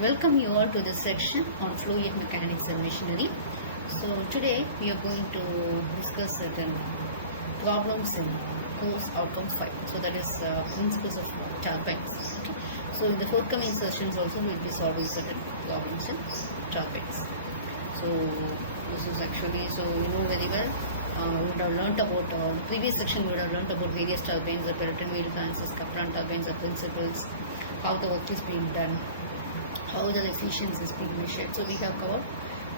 Welcome you all to this section on fluid mechanics and machinery. So today we are going to discuss certain problems in course outcomes 5. So that is principles of turbines. Okay. So in the forthcoming sessions also we will be solving certain problems in turbines. So this is actually, so you know very well, we would have learnt about, the previous section we would have learnt about various turbines, the Pelletin wheel fans, Kaplan turbines, the principles, how the work is being done, how the efficiency is being measured. So we have covered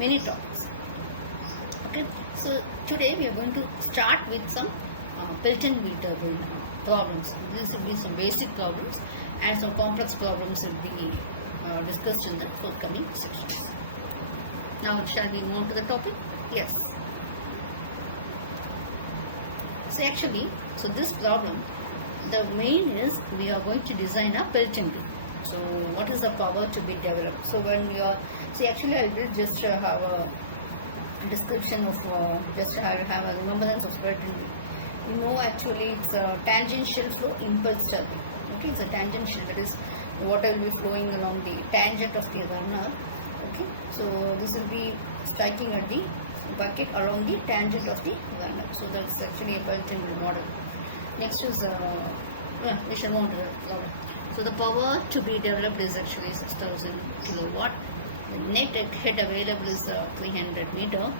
many topics. Okay, so today we are going to start with some Pelletin wheel turbine problems. These will be some basic problems and some complex problems will be discussed in the forthcoming sections. Now shall we move on to the topic? Yes. So actually, so this problem, the main is we are going to design a Pelletin wheel. So what is the power to be developed? So when you are, see actually I will just have a description of, just have a remembrance of Pelletin wheel. You know actually it's a tangential flow impulse turbine. Okay, it's a tangential, that is the water will be flowing along the tangent of the runner. Okay, so this will be striking at the bucket along the tangent of the runner. So that's actually a Pelletin wheel model. Next is, we shall move on to the problem. So the power to be developed is actually 6000 kilowatt. The net head available is 300 meter.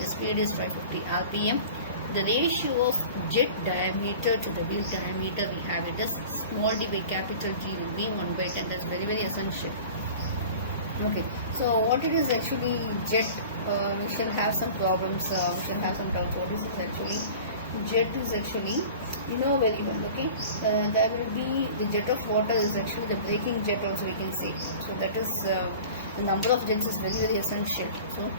The speed is 550 rpm. The ratio of jet diameter to the wheel diameter we have it as small d by capital G will be 1 by 10. That's very essential. Okay, so what it is actually jet, we shall have some problems, we shall have some doubts. What is it actually? Jet is actually, you know very well, okay, there will be the jet of water is actually the breaking jet also we can say. So that is, the number of jets is very essential. So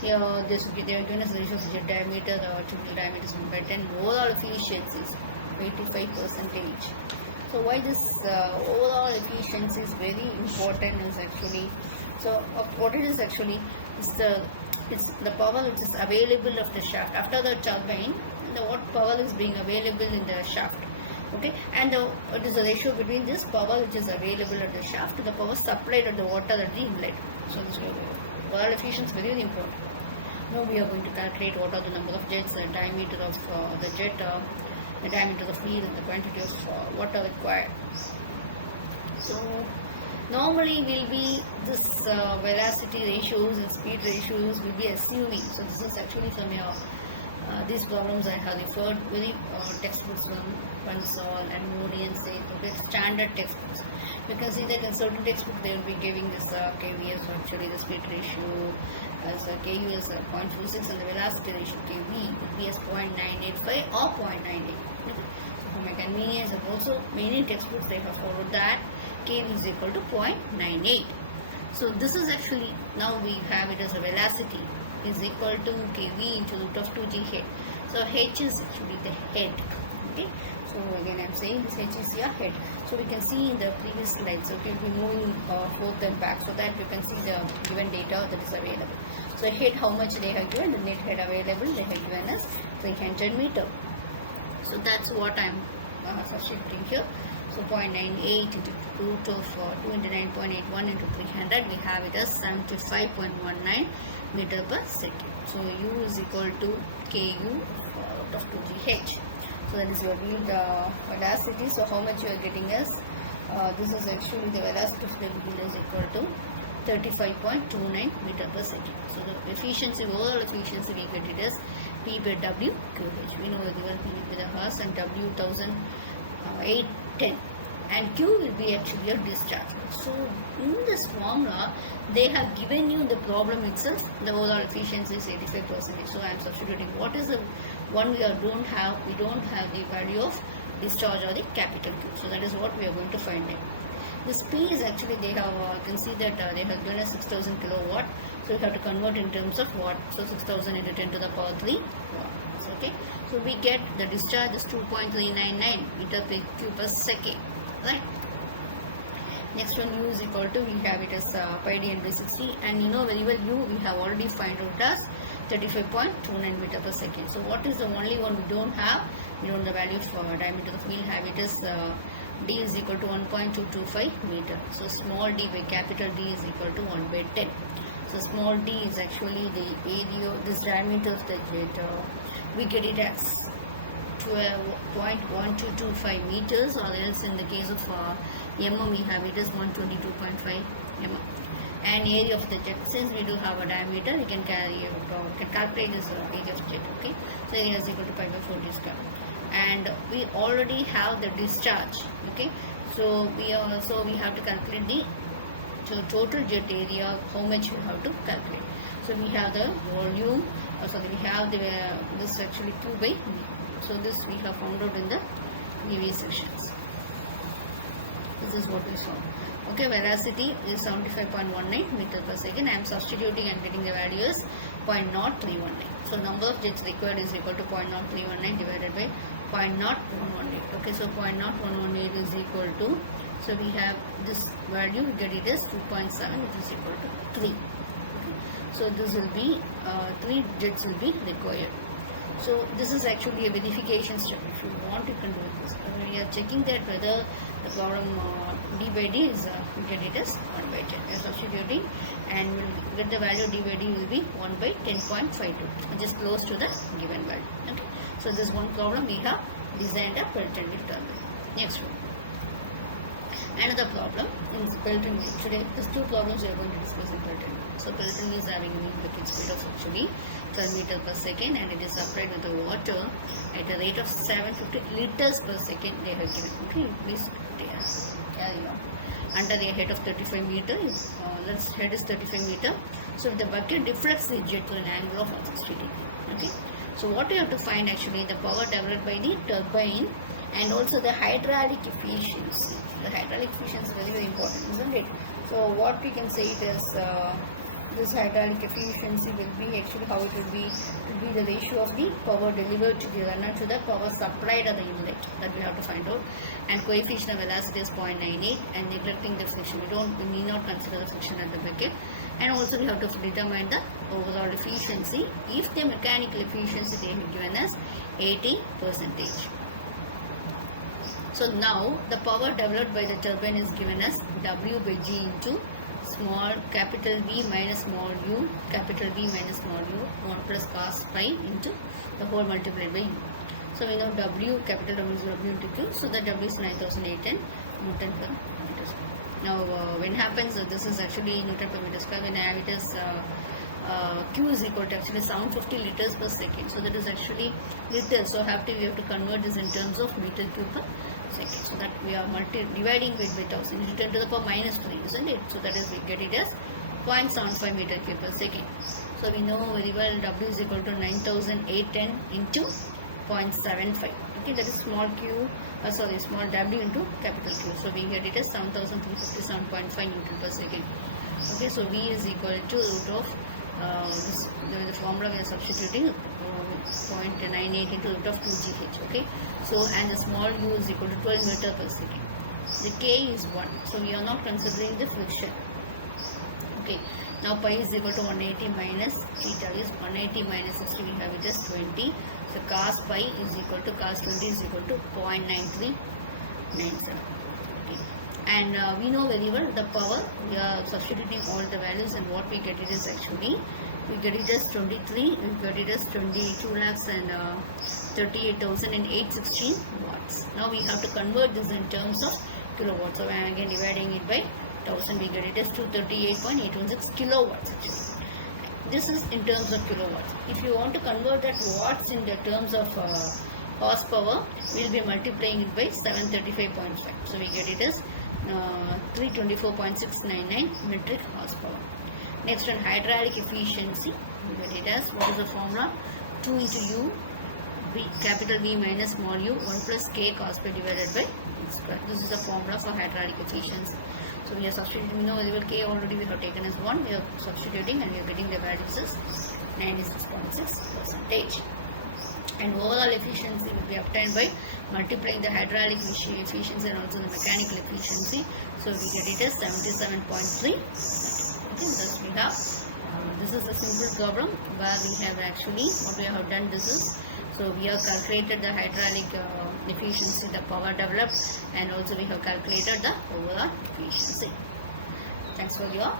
here this will be, they are given as ratio of jet diameter to wheel diameter is 1 by 10. Overall efficiency is 85%. So why this overall efficiency is very important is actually, so what it is actually is it's the power which is available of the shaft after the turbine. What power is being available in the shaft, okay, and it is the ratio between this power which is available at the shaft to the power supplied at the water at the inlet. So this overall efficiency is very important. Now we are going to calculate what are the number of jets, the diameter of the jet, the diameter of the wheel, and the quantity of water required. So normally will be this velocity ratios and speed ratios will be assuming. So this is actually from your these problems I have referred very textbooks from Pansol and Moody and say, okay, standard textbooks. You can see that in certain textbooks they will be giving this kV as actually the speed ratio, as kU as 0.26 and the velocity ratio kV will be as 0.985 or 0.98. So for my convenience, and also many textbooks they have followed that kV is equal to 0.98. So this is actually, now we have it as a velocity is equal to kV into root of 2g head. So h is actually the head. Okay, so again I am saying this h is your head. So we can see in the previous slides, okay, we'll be moving forth and back so that you can see the given data that is available. So head, how much they have given, the net head available they have given us 300 meter. So that's what I am substituting here. So 0.98 into root of 2 into 9.81 into 300, we have it as 75.19 meter per second. So U is equal to KU out of 2GH. So that is your wheel velocity. So how much you are getting is, this is actually the velocity of the wheel is equal to 35.29 meter per second. So the efficiency, overall efficiency we get it as P by W QH. We know that we will P with the horse and W 100810. And Q will be actually a discharge. So in this formula they have given you the problem itself, the overall efficiency is 85%. So I am substituting what is the one we don't have the value of discharge or the capital Q. So that is what we are going to find out. This P is actually, they have, you can see that they have given us 6000 kilowatt. So we have to convert in terms of watt. So 6000 into 10 to the power 3 watts. Okay. So we get the discharge is 2.399 meter per cube per second. Right. Next one, U is equal to, we have it as pi d n by 60, and you know very well U we have already find out as 35.29 meter per second. So what is the only one we don't have? We don't have the value of diameter of wheel, have it as d is equal to 1.225 meter. So small d by capital D is equal to 1 by 10. So small d is actually the area, this diameter of the jet. We get it as 12.1225 meters, or else in the case of mm we have it as 122.5 mm. And area of the jet, since we do have a diameter, we can calculate this area of jet. Okay, so area is equal to pi by 4d square. And we already have the discharge. Okay, so we have to calculate the total jet area, how much we have to calculate. So we have the volume, we have the this actually Q by V. So this we have found out in the previous sections. This is what we saw. Okay, velocity is 75.19 meter per second. I am substituting and getting the value as 0.0319. So number of jets required is equal to 0.0319 divided by 0.0118. Okay, so 0.0118 is equal to, so we have this value, we get it as 2.7, which is equal to 3. Okay. So this will be 3 jets will be required. So this is actually a verification step. If you want, you can do this. We are checking that whether the problem d by d is, we get it as 1 by 10. We are substituting and we will get the value d by d will be 1 by 10.52, which is close to the given value. Okay. So this one problem we have designed a Pelton wheel turbine. Next one. Another problem in Pelton wheel. Today, these two problems we are going to discuss in Pelton wheel. So Pelton wheel is having a mean bucket speed of actually 12 meters per second, and it is supplied with the water at a rate of 750 liters per second. They have given. Okay, please carry on. Under the head of 35 meters, let's head is 35 meters. So the bucket deflects the jet to an angle of 160 degrees. Okay. So what you have to find actually the power developed by the turbine and also the hydraulic efficiency. The hydraulic efficiency is very, very important, isn't it? So what we can say it is this hydraulic efficiency will be actually how it will be the ratio of the power delivered to the runner to the power supplied at the inlet, that we have to find out. And coefficient of velocity is 0.98, and neglecting the friction, we need not consider the friction at the bucket. And also we have to determine the overall efficiency. If the mechanical efficiency they have given as 80%. So now the power developed by the turbine is given as W by G into small capital V minus small u, capital V minus small u, 1 plus cos pi into the whole multiplied by u. So we know W, capital W is W into Q, so the W is 9810 Newton per meter square. Now when happens, this is actually Newton per meter square, when I have it as Q is equal to actually 750 liters per second. So that is actually liters. So we have to convert this in terms of meter cube per second. So that we are dividing it by 1000 into 10 to the power minus 3, isn't it? So that is, we get it as 0.75 meter cube per second. So we know very well W is equal to 9810 into 0.75. Okay, that is small q, small W into capital Q. So we get it as 7357.5 Newton per second. Okay, so V is equal to root of the formula we are substituting 0.98 into root of 2gh. Okay, so and the small u is equal to 12 meter per second. The k is 1, so we are not considering the friction. Okay, now pi is equal to 180 minus theta is 180 minus 60, we have it as 20. So cos pi is equal to cos 20 is equal to 0.9397. And we know very well the power, we are substituting all the values, and what we get it is actually, we get it as 23, we get it as 22 lakhs and 38,816 watts. Now we have to convert this in terms of kilowatts. So I am again dividing it by 1000, we get it as 238.816 kilowatts actually. This is in terms of kilowatts. If you want to convert that watts in the terms of horsepower, we will be multiplying it by 735.5. So we get it as 324.699 metric horsepower. Next one, hydraulic efficiency. We get it as, what is the formula? 2 into u, v, capital V minus small u, 1 plus k cos pi divided by square. This is the formula for hydraulic efficiency. So we are substituting, we know very well k already we have taken as 1, we are substituting and we are getting the values as 96.6%. And overall efficiency will be obtained by multiplying the hydraulic efficiency and also the mechanical efficiency. So we get it as 77.3. Okay, thus we have, this is a simple problem where we have actually, what we have done this is, So we have calculated the hydraulic efficiency, the power developed, and also we have calculated the overall efficiency. Thanks for your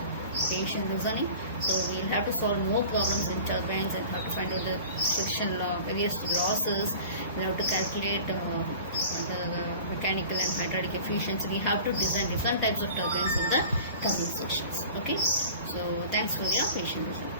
patient listening. So we'll have to solve more problems in turbines and have to find out the friction law, various losses. We have to calculate the mechanical and hydraulic efficiency. We have to design different types of turbines in the coming sessions. Okay. So thanks for your patient listening.